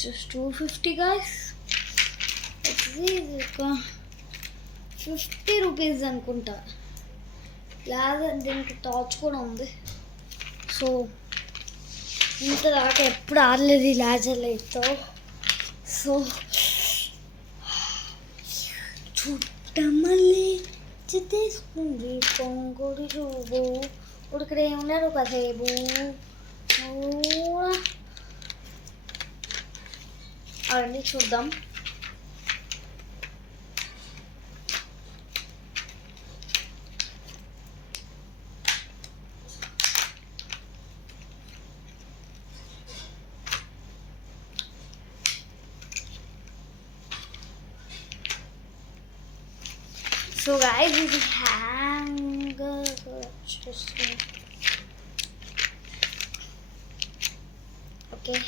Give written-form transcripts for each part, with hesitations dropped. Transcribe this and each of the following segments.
just 250 guys. ఒక 50 రూపీస్ అనుకుంటా. లేదర్ దీనికి టార్చ్ కూడా ఉంది. సో ఇంత దాకా ఎప్పుడు ఆడలేదు ఈ లేజర్ లైట్తో. సో చుట్టమల్లి చిత్తేసుకుంది పొంగుడి చూపు ఇక్కడ ఏమున్నారు కాసేపు అవన్నీ చూద్దాం. So guys, this is hanger. Just okay.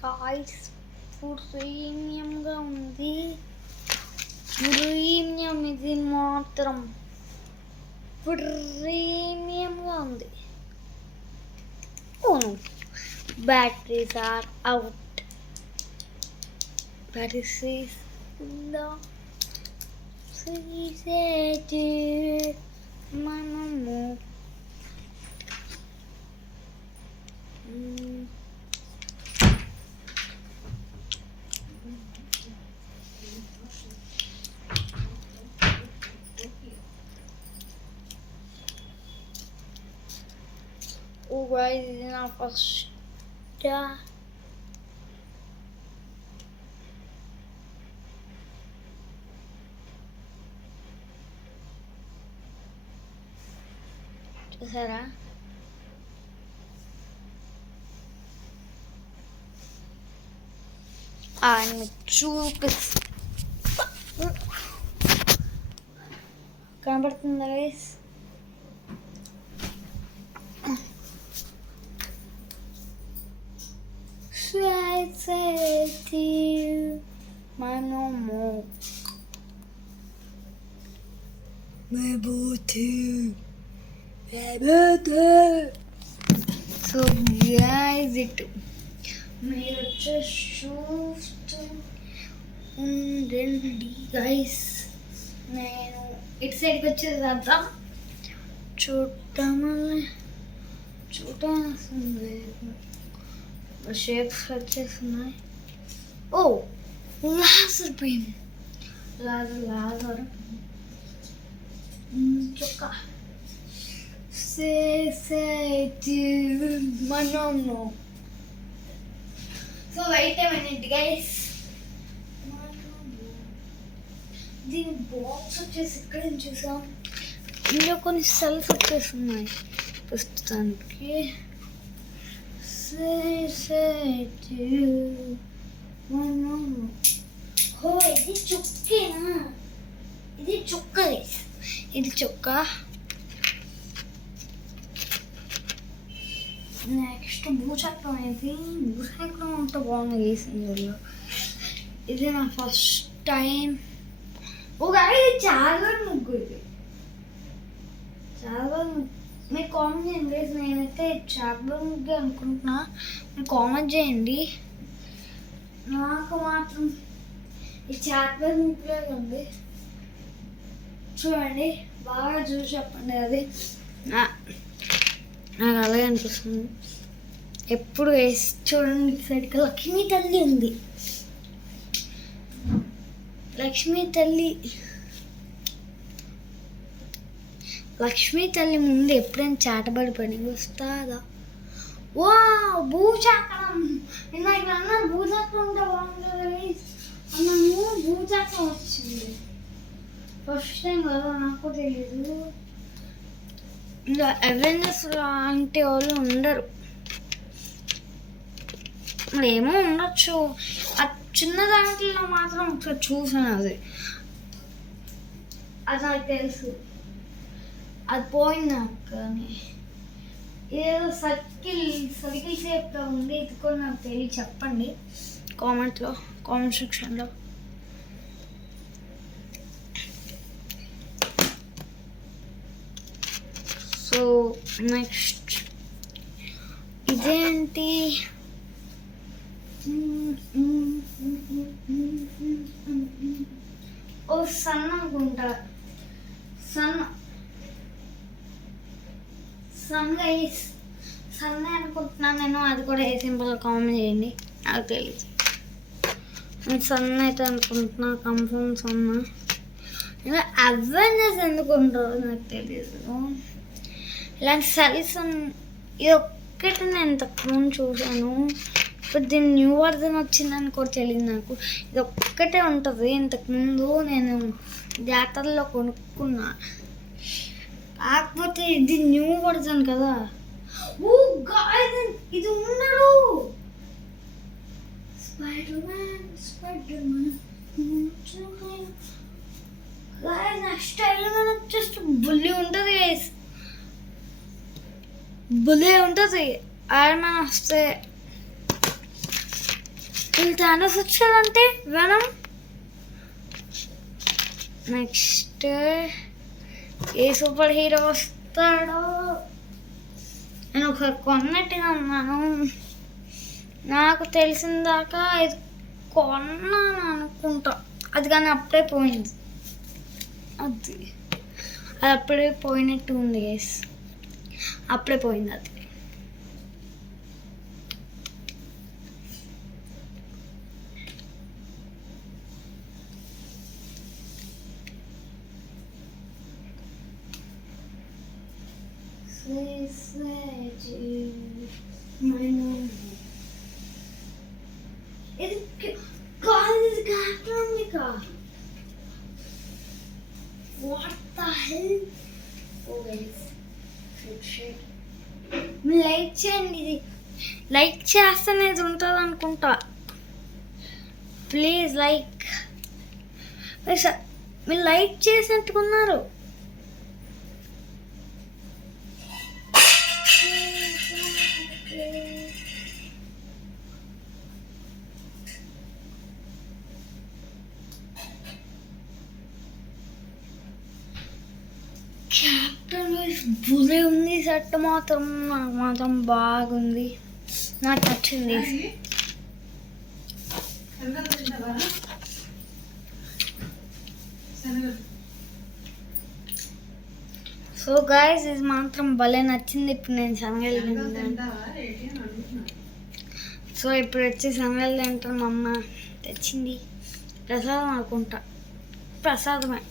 Guys, ప్రీమియంగా ఉంది. ప్రీమియం ఇది మాత్రం ప్రీమియంగా ఉంది. Oh no, batteries are out. Battery says no. Says my mama. Oh guys, this is our first చూసారా? చూపిస్తా. కనబడుతుందా గైస్? సో గైస్ ఇటు మీరు వచ్చేసి చూస్తూ ఉండండి గైస్. నేను ఇటు సైడ్కి వచ్చేది కదా చూడాల్సింది. షేప్స్ వచ్చేస్తున్నాయి. ఓ లాజర్ బీమ్, లాజర్ చుక్క మనము. సో వెయిట్ ఏమైంది గైస్, దీని బాక్స్ వచ్చేసి ఇక్కడ చూసాం. ఇందులో కొన్ని సెల్స్ వచ్చేస్తున్నాయి ప్రస్తుతానికి. ఇది చుక్కేనా? ఇది చుక్క, ఇది చుక్క. నెక్స్ట్ భూచక్రం. భూచక్రం అంతా బాగుంది వేసిందిలో. ఇది నా ఫస్ట్ టైం. ఒక ఇది చాలా ముగ్గు. ఇది చాలా మీరు కామెంట్ చేయండి. నేనైతే చాలా ముగ్గు అనుకుంటున్నా. మీరు కామెంట్ చేయండి. నాకు మాత్రం ఈ చాలా ముగ్గులాగా ఉంది. చూడండి, బాగా చూసి చెప్పండి. అది నాకు అలాగే అనిపిస్తుంది. ఎప్పుడు వేసి చూడండి. సరిగ్గా లక్ష్మీ తల్లి ఉంది. లక్ష్మీ తల్లి ముందు ఎప్పుడైనా చాటబడి పని వస్తుందా? వా భూచక్రం. ఇందాక అన్న భూచక్రం ఉంటే బాగుంటుంది అన్నాను. భూచక్రం వచ్చింది ఫస్ట్ టైం కదా, నాకు తెలియదు. ఇంకా అవెంజర్స్ లాంటి వాళ్ళు ఉండరు, మరి ఏమో ఉండొచ్చు. ఆ చిన్న దాంట్లో మాత్రం ఒకసారి చూసాను. అది నాకు తెలుసు. అది పోయింది నాకు. కానీ ఏదో సర్కిల్ షేప్లో ఉంది. ఇది కూడా నాకు తెలియ. చెప్పండి కామెంట్ సెక్షన్లో. సో సో నెక్స్ట్ ఇదేంటి, ఓ సన్ అనుకుంటా, సన్ గైస్, సన్ అనుకుంటున్నాను నేను. అది కూడా ఏ సింపుల్గా కామెంట్ చేయండి, నాకు తెలియదు. నేను సన్ అయితే అనుకుంటున్నా, కన్ఫర్మ్ సన్. ఇంకా అవేర్నెస్ ఎందుకు ఉంటారో నాకు తెలియదు. ఇలాంటి సర్వీస్ ఇది ఒక్కటి నేను ఇంతకుముందు చూశాను. ఇప్పుడు దీని న్యూ వర్జన్ వచ్చిందని కూడా తెలియదు నాకు. ఇది ఒక్కటే ఉంటుంది. ఇంతకుముందు నేను జాతరలో కొనుక్కున్నా, కాకపోతే ఇది న్యూ వర్జన్ కదా. ఓ గాయ్స్, ఇది ఉన్నాడు స్పైడర్ మ్యాన్. గాయ్స్ నా స్టైల్ జస్ట్ బుల్లి ఉంటుంది గైస్, బుల్లి ఉంటుంది. ఐరన్ మ్యాన్ వస్తే వీళ్ళు థానోస్ వచ్చాడంటే వెనమ్. నెక్స్ట్ ఏ సూపర్ హీరో వస్తాడో. నేను ఒకసారి కొన్నట్టుగా ఉన్నాను, నాకు తెలిసిన దాకా ఇది కొన్నాను అనుకుంటా. అది కానీ అప్పుడే పోయింది, అది అప్పుడే పోయినట్టు ఉంది గైస్, అప్పుడే పోయింది అది. ఇది కాదు, ఇది captain America. What the hell. Oh guys మీరు లైక్ చేయండి, ఇది లైక్ చేస్తేనే ఇది ఉంటుంది అనుకుంటా. Please like. మీరు లైక్ చేసినట్టుకున్నారు. క్యాప్టెన్ వైస్ బులే ఉంది. సెట్ మాత్రం నాకు మాత్రం బాగుంది, నాకు నచ్చింది. సో గైస్ ఇది మాత్రం భలే నచ్చింది. ఇప్పుడు నేను శనగలు తింటాను. సో ఇప్పుడు వచ్చి శనగలు తింటాను. మా అమ్మ తెచ్చింది, ప్రసాదం అనుకుంటా, ప్రసాదమే.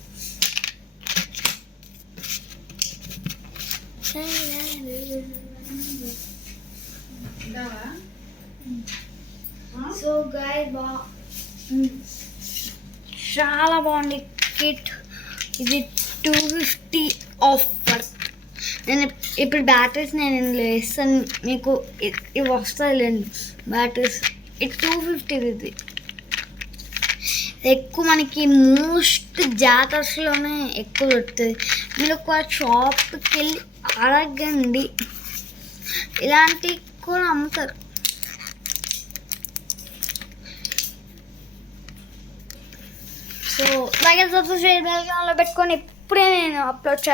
సో గైస్ చాలా బాగుంది కిట్. ఇది 250 ఆఫర్. నేను ఇప్పుడు బ్యాటరీస్ నేను ఇందులో వేస్తాను, మీకు ఇవి వస్తాయిలేండి బ్యాటరీస్. ఇది 250. ఇది ఎక్కువ మనకి మోస్ట్ జాతరలోనే ఎక్కువ దొరుకుతుంది. మీరు ఒక షాప్కి వెళ్ళి అడగండి, ఇలాంటివి కూడా అమ్ముతారు. సో లైక్ అండ్ సబ్స్క్రైబ్ పెట్టుకొని ఇప్పుడే నేను అప్లోడ్ చేస్తాను.